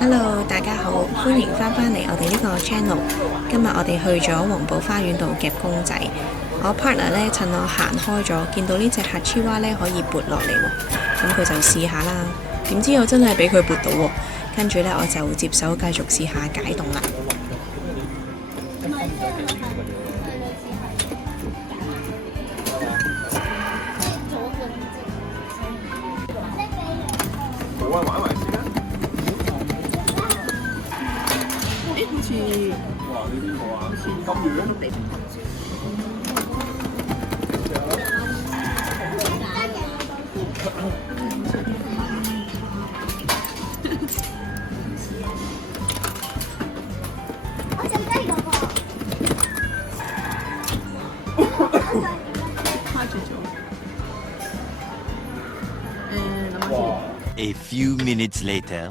Hello，大家好，歡迎翻嚟我哋呢個 channel。今日我哋去咗黃埔花園度夾公仔。我 partner 咧趁我行開咗，見到呢隻黑超蛙咧可以撥落嚟喎，咁佢就試下啦。點知我真係俾佢撥到喎，跟住咧我就接手繼續試下解凍啦。好啊，玩埋先啦。好似哇！你邊個啊？咁遠？我想雞嗰個。卡住咗。諗下先。A few minutes later.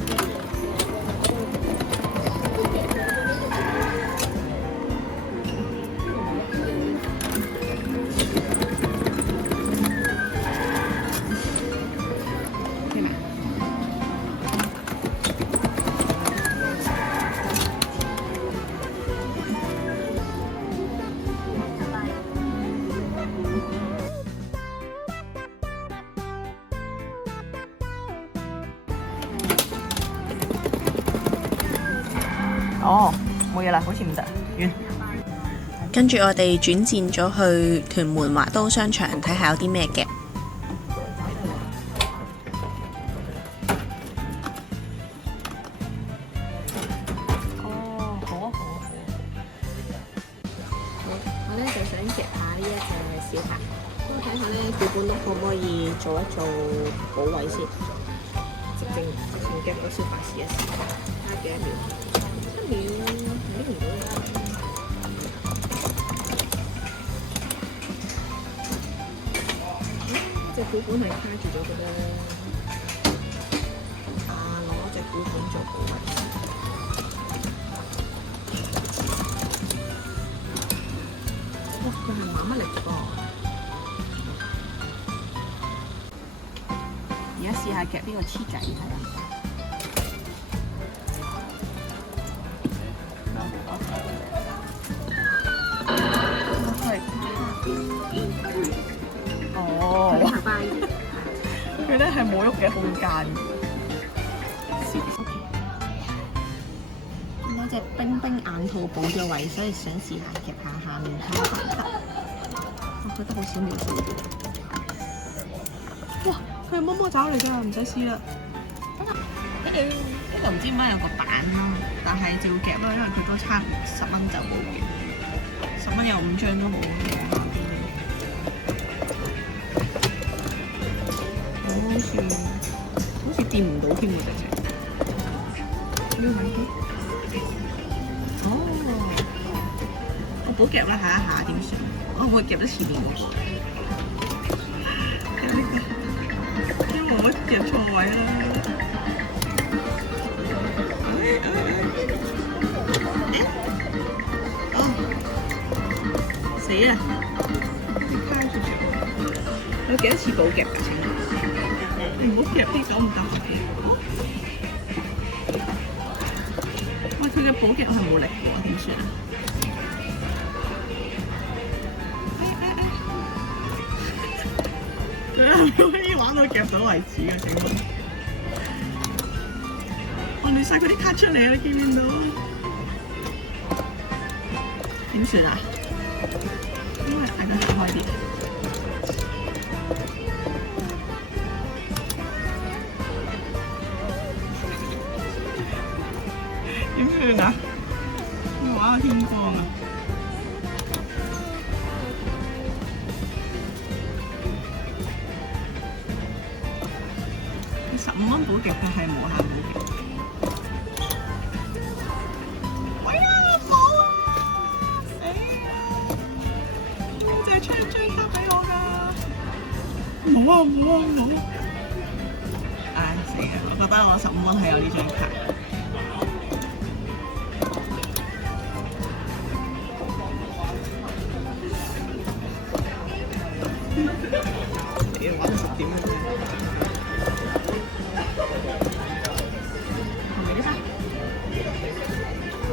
哦，冇嘢啦，好似唔得，完。跟住我哋轉戰咗去屯門華都商場睇下有啲咩夾。哦，好啊，好啊，好啊。我咧就想夾下呢一隻小白，咁睇下咧小本碌可唔可以做一做補位先，直情夾個小白試一試，睇下幾多秒。1秒，睇唔到啦。隻股本係卡住咗嘅咧。攞隻股本做補位先。哇！佢係慢慢嚟㗎噃。而家試下夾呢個黐仔睇下。哦，佢咧係冇喐嘅空間。見到隻冰冰眼套補咗位，所以想試下夾下下面睇下得唔得。我覺得好少妙招。哇！佢係摸摸爪嚟㗎，唔使試啦。呢度唔知點解有個板啦，但係就要夾啦，因為佢都差10蚊就冇嘅，10蚊有5張都好嘅。好似掂唔到添喎，直情。呢個位哦，我補夾啦，睇一下點算。我會夾得前面嗰個，因為我夾錯位啦。死啦！卡住咗。有幾多次補夾㗎？你唔好夾啲9唔搭嘅。喂，佢嘅補夾係冇力喎，點算啊？佢係咪可以玩到夾到為止嘅？請問，我亂晒佢啲卡出嚟啊！你見唔見到？點算啊？因為嗌佢行開啲。點算啊？要玩下天光啊！15蚊補夾佢係無限補夾。喂啊！冇啊！死啊！邊隻出張卡俾我㗎？冇啊！冇啊！冇！唉死啊！我覺得我15蚊係有呢張卡。你玩到10點嘅啫。係咪呢班？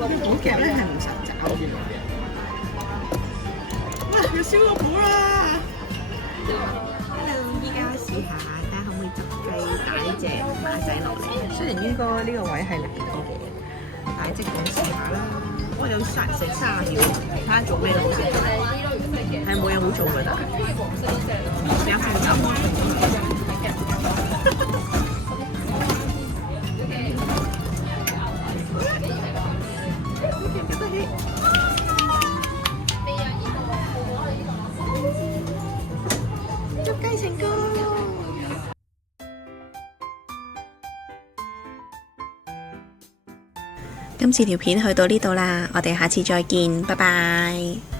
啲寶夾咧係唔實找嘅。哇！要燒個盤啦！ Hello，依家試下睇下可唔可以執雞打呢隻馬仔落嚟。雖然應該呢個位係難啲嘅，但係即管試下啦。我有成30秒，睇下做咩好先。係冇嘢好做㗎，但係有份咁。捉雞成功！今次條片去到呢度啦，我哋下次再見，拜拜。